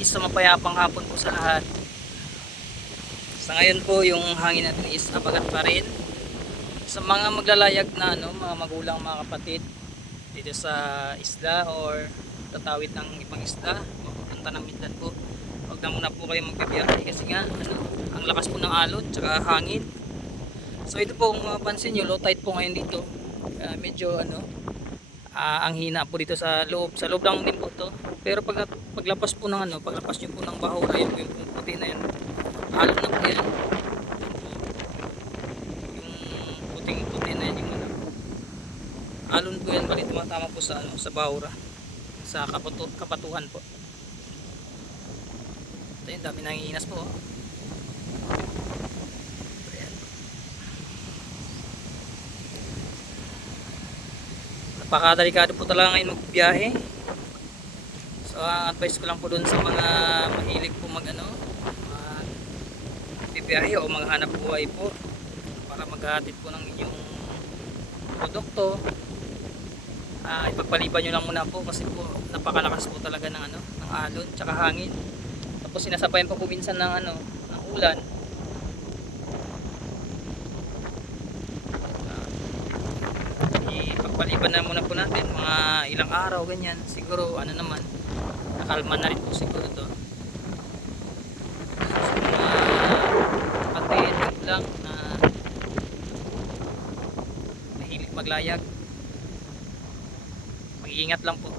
Isang mapayapang hapon po sa lahat. Sa ngayon po yung hangin natin is abagat pa rin. Sa mga maglalayag na mga magulang, mga kapatid dito sa isla or tatawid ng ibang isla, mapupunta ng Mindan po, huwag na muna po kayo magbibiyahe kasi nga ang lakas po ng alon tsaka hangin. So ito po kung mapansin nyo, low tide po ngayon dito. Medyo ang hina po dito sa loob. Sa loob lang din po to. Pero paglapas po ng paglapas nyo po ng bahura, yun po yung puti na yan. Alon na po yan. Yung puting puti na yan yung alon po yan, bali tumatama po sa sa bahura. Sa kapatuhan po. Ito yung dami nangihinas po. Napakadelikado po talaga ngayon magbiyahe. So ang advice ko lang po dun sa mga mahilig po bibiyahe o maghanap buhay po para maghahatid po ng inyong produkto, ipagpaliban nyo lang muna po kasi po napakalakas po talaga ng ng alon tsaka hangin. Tapos sinasabayan pa po minsan ng ng ulan. Ipagpaliban na muna po natin mga ilang araw ganyan, siguro naman nakalma na rin po siguro to. So, mga kapatid lang na mahilig maglayag, mag-iingat lang po.